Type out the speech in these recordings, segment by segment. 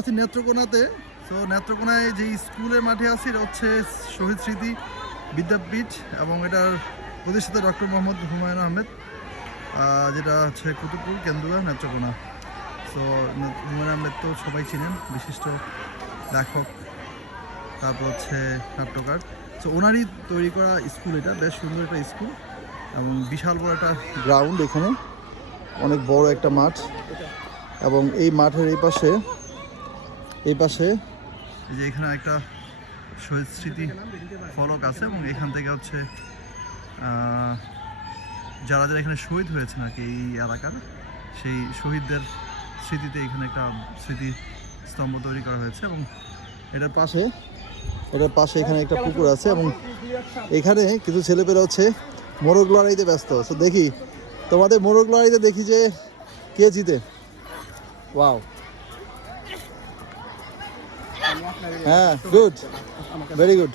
আছি নেত্রকোনাতে। তো নেত্রকোনায় যে স্কুলের মাঠে আছি এটা হচ্ছে শহীদ স্মৃতি বিদ্যাপীঠ এবং এটার প্রতিষ্ঠাতা ডক্টর মোহাম্মদ হুমায়ুন আহমেদ, যেটা হচ্ছে কুতুবপুর কেন্দুয়া নেত্রকোনা। তো হুমায়ুন আহমেদ তো সবাই চিনেন, বিশিষ্ট লেখক, তারপর হচ্ছে নাট্যকার। তো ওনারই তৈরি করা স্কুল, এটা বেশ সুন্দর একটা স্কুল এবং বিশাল বড় একটা গ্রাউন্ড, এখানে অনেক বড় একটা মাঠ এবং এই মাঠের এই পাশে যে এখানে একটা শহীদ স্মৃতি ফলক আছে এবং এখান থেকে হচ্ছে যারা যারা এখানে শহীদ হয়েছেন আর কি এই এলাকার, সেই শহীদদের স্মৃতিতে এখানে একটা স্মৃতি স্তম্ভ তৈরি করা হয়েছে এবং এটার পাশে এখানে একটা পুকুর আছে এবং এখানে কিছু ছেলেপেলে হচ্ছে মোরগ লড়াইতে ব্যস্ত। তো দেখি তোমাদের মোরগ লড়াইতে দেখি যে কে জিতে। ওয়াও, হ্যাঁ, গুড, ভেরি গুড।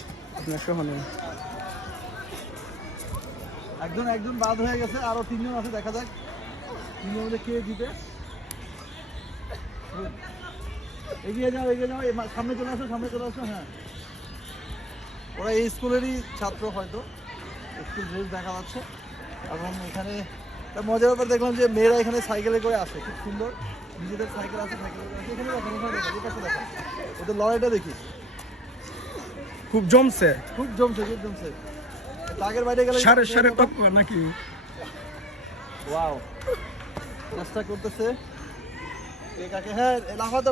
একজন বাদ হয়ে গেছে, আরো তিনজন আছে, দেখা যাক তিনজন মধ্যে কে জিতে। এগিয়ে যাও, সামনে চলে আসো। হ্যাঁ, ওরা এই স্কুলেরই ছাত্র, হয়তো স্কুল ড্রেস দেখা যাচ্ছে। এবং এখানে মজার ব্যাপার দেখলাম যে মেয়েরা এখানে সাইকেলে করে আসে, খুব সুন্দর, নিজেদের সাইকেল আছে, সাইকেলে করে আসে। এখানে দেখা ওদের লড়াইটা দেখি, খুব জমছে। দাগের বাইরে গেলে সাড়ে টক্কর নাকি? ওয়াও, চেষ্টা করতেছে কে কাকে। হ্যাঁ, লাফাতে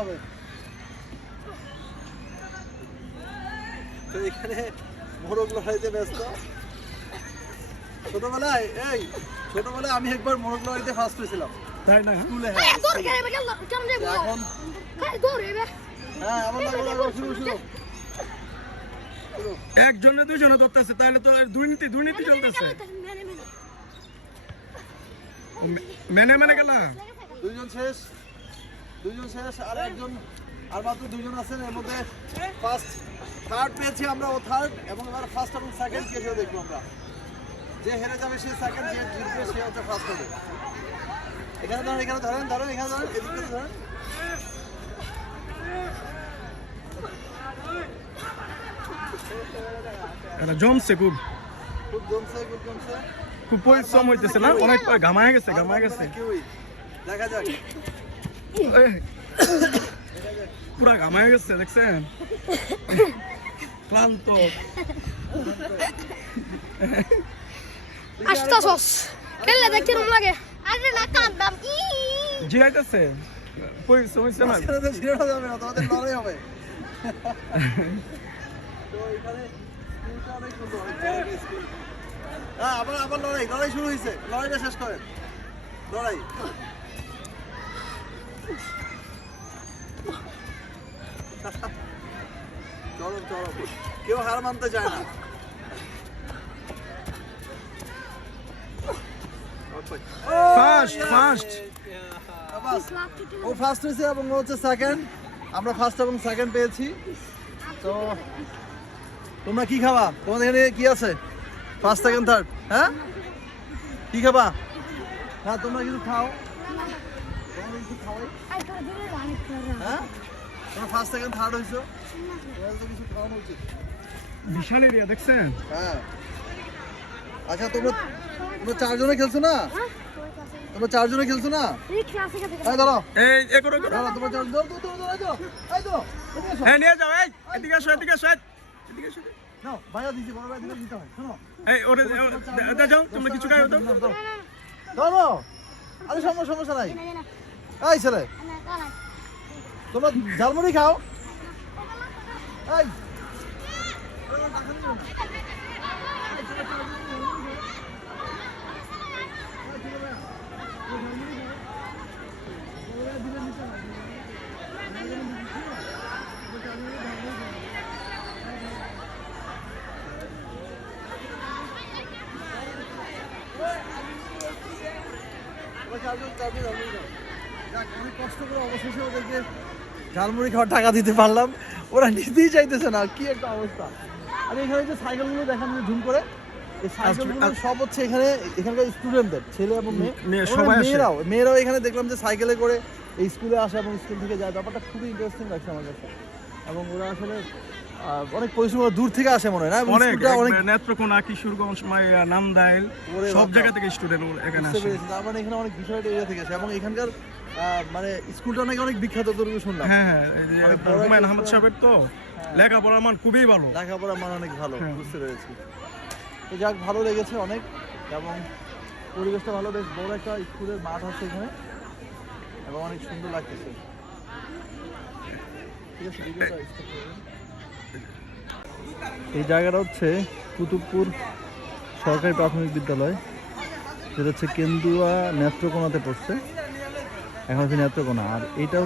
হবে। তো এখানে মোরগ লড়াইতে ব্যস্ত। ছোটবেলায় আমি একবার মোরগ লড়াইতে ফার্স্ট হয়েছিলাম, তাই না? স্কুলে। এখন হ্যাঁ, আমার শুরু একজনে দুইজনে ধরতেছে, তাহলে তো দুর্নীতি চলতেছে। মেনে গেল দুইজন শেষ, আর মাত্র দুইজন আছেন। এর মধ্যে থার্ড পেয়েছি আমরা, ও থার্ড, এবং এবার ফার্স্ট এবং সেকেন্ড কে দেখবো আমরা। যে হেরে যাবে সে সেকেন্ড, যে জিতবে সে হচ্ছে ফার্স্ট হবে। এখানে ধরেন, এদিকে ধরেন। এটা জমছে, খুব জমছে। খুব পরিশ্রম হইতেছে না? অনেক ঘামায় গেছে। দেখা যাক, পুরা ঘামায় গেছে, দেখছেন? ক্লান্ত। জিরাইতেছে, পরিশ্রম হইছে না? জিরানো যাবে না, তোমাদের লড়াই হবে। তো এখানে স্কুলটা অনেক সুন্দর, স্কুল। হ্যাঁ, আবার লড়াই শুরু হয়েছে। লড়াইটা শেষ করেন, লড়াই। চরম, কেউ হার মানতে চায় না। ফার্স্ট ও ফার্স্ট হয়েছে এবং ও হচ্ছে সেকেন্ড। আমরা ফার্স্ট এবং সেকেন্ড পেয়েছি। তো তোমরা কি খাবা? তোমাদের এখানে কি আছে? First, second, third? হ্যাঁ, কি খাবা? হ্যাঁ, তোমরা কিছু খাও। হ্যাঁ, তোমরা ফার্স্ট, সেকেন্ড, থার্ড হয়েছো, তোমাদের তো কিছু খাওয়ানো উচিত। বিশাল এরিয়া, দেখছেন? হ্যাঁ, আচ্ছা, তোমরা চারজনে খেলছো না? এই ধরো, তোমরা চারজন নিয়ে যাও। এদিকে আসো। নাও, ভাইয়া দিছি, বড় ভাই দিতে হয়। শোনো, যাও, তোমরা কিছু খাও। ধরো, আরে সমস্যা নাই। এই ছেলে, তোমরা ঝালমুড়ি খাও। এই অনেক কষ্ট করে অবশেষে ওদেরকে ঝালমুড়ি খাওয়ার টাকা দিতে পারলাম। ওরা নিতেই চাইতেছে না, কি একটা অবস্থা। আর এখানে যে সাইকেলগুলো দেখানো ঝুম করে, এই সাইকেলগুলো সব হচ্ছে এখানকার স্টুডেন্টদের, ছেলে এবং মেয়ে, মেয়েরাও এখানে দেখলাম যে সাইকেলে করে এই স্কুলে আসে এবং স্কুল থেকে যায়, ব্যাপারটা খুবই ইন্টারেস্টিং লাগছে আমার কাছে। এবং ওরা আসলে অনেক পরিশ্রম করে, দূর থেকে আসে মনে হয় না, এবং অনেক স্কুলটা অনেক নেত্রকোনা, কিশোরগঞ্জ, নামদাইল ওরে সব বাবা। জায়গা থেকে স্টুডেন্ট এখানে বুঝতে আসে। পেরেছি, তার মানে এখানে অনেক ডিফারেন্ট এরিয়া থেকে আসে এবং এখানকার মানে স্কুলটা নাকি অনেক বিখ্যাত, তোরকে শুনলাম। হ্যাঁ হ্যাঁ, এই যে অনেক বড় হুমায়ুন একটা আহমেদ স্কুল। সাহেবের তো লেখাপড়ার মান খুবই ভালো। লেখাপড়ার মান অনেক ভালো, হ্যাঁ। বুঝতে পেরেছি। তো যাক, ভালো লেগেছে অনেক, এবং পরিবেশটা ভালো, বেশ বড় একটা স্কুলের মাঠ আছে এখানে এবং অনেক সুন্দর লাগতেছে। ঠিক আছে, ভিডিওটা stop করে দিন। এই জায়গাটা হচ্ছে কুতুবপুর সরকারি প্রাথমিক বিদ্যালয়, যেটা হচ্ছে কেন্দুয়া নেত্রকোনাতে পড়ছে, এখন হচ্ছে নেত্রকোনা। আর এটা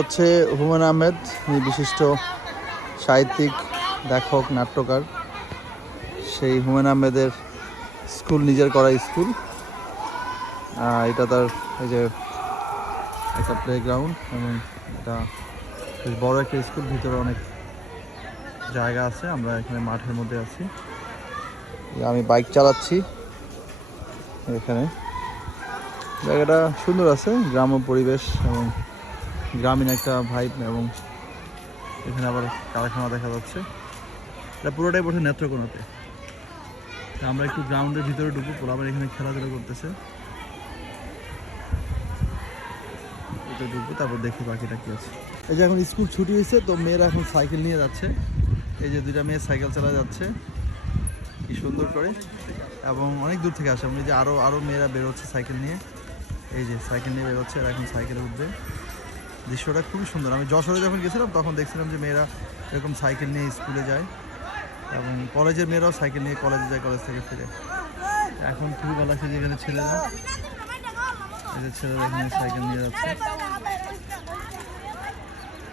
হচ্ছে হুমায়ুন আহমেদ, উনি বিশিষ্ট সাহিত্যিক, লেখক, নাট্যকার। সেই হুমায়ুন আহমেদের স্কুল, নিজের করা স্কুল। এটা তার এই যে একটা প্লেগ্রাউন্ড, এবং এটা বেশ বড় একটা স্কুল, ভিতরে অনেক জায়গা আছে। আমরা এখানে মাঠের মধ্যে আছি, আমি বাইক চালাচ্ছি এখানে। জায়গাটা সুন্দর আছে, গ্রাম্য পরিবেশ এবং গ্রামীণ একটা ভাইব, এবং এখানে আবার কারখানা দেখা যাচ্ছে। এটা পুরোটাই পড়ছে নেত্রকোনাতে। তা আমরা একটু গ্রাউন্ডের ভিতরে ঢুকবো, পোলাপান এখানে খেলাধুলা করতেছে, এটা ঢুকবো, তারপর দেখি বাকিটা কি আছে। এই যে এখন স্কুল ছুটি হয়েছে, তো মেয়েরা এখন সাইকেল নিয়ে যাচ্ছে। এই যে দুইটা মেয়ে সাইকেল চালা যাচ্ছে কি সুন্দর করে, এবং অনেক দূর থেকে আসে। এই যে আরো মেয়েরা বেরোচ্ছে সাইকেল নিয়ে, এই যে সাইকেল নিয়ে বেরোচ্ছে, আর এখন সাইকেলে উঠবে। দৃশ্যটা খুবই সুন্দর। আমি যশোরে যখন গেছিলাম তখন দেখছিলাম যে মেয়েরা এরকম সাইকেল নিয়ে স্কুলে যায়, এবং কলেজের মেয়েরাও সাইকেল নিয়ে কলেজে যায়, কলেজ থেকে ফিরে। এখন খুবই ভালো লাগছে যে এখানে ছেলেরা, এই যে ছেলেরা এখানে সাইকেল নিয়ে যাচ্ছে।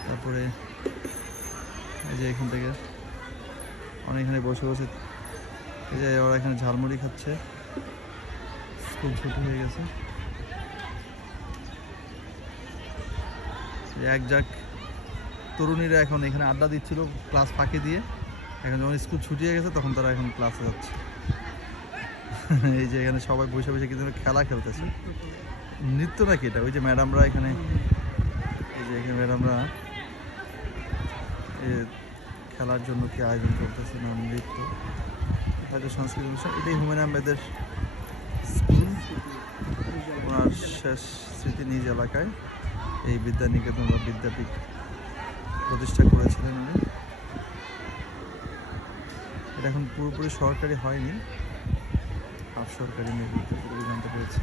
তারপরে এই যে এখান থেকে অনেক এখানে বসে বসে, এই যে ওরা এখানে ঝালমুড়ি খাচ্ছে, স্কুল ছুটি হয়ে গেছে। এক যাক তরুণীরা এখন এখানে আড্ডা দিচ্ছিল ক্লাস ফাঁকি দিয়ে, এখন যখন স্কুল ছুটি হয়ে গেছে তখন তারা এখন ক্লাসে যাচ্ছে। এই যে এখানে সবাই বসে বসে কিন্তু খেলা খেলতেছে, নৃত্য নাকি এটা, ওই যে ম্যাডামরা এখানে, এই যে এখানে ম্যাডামরা খেলার জন্য কি আয়োজন করতেছে, না নৃত্য, হয়তো সাংস্কৃতিক অনুষ্ঠান। এটাই হুমায়ুন আহমেদের স্কুল, ওনার শেষ স্মৃতি নিজ এলাকায় এই বিদ্যানিকেতন বা বিদ্যাপীঠ প্রতিষ্ঠা করেছিলেন উনি। এটা এখন পুরোপুরি সরকারি হয়নি, হাফ সরকারি জানতে পেরেছি।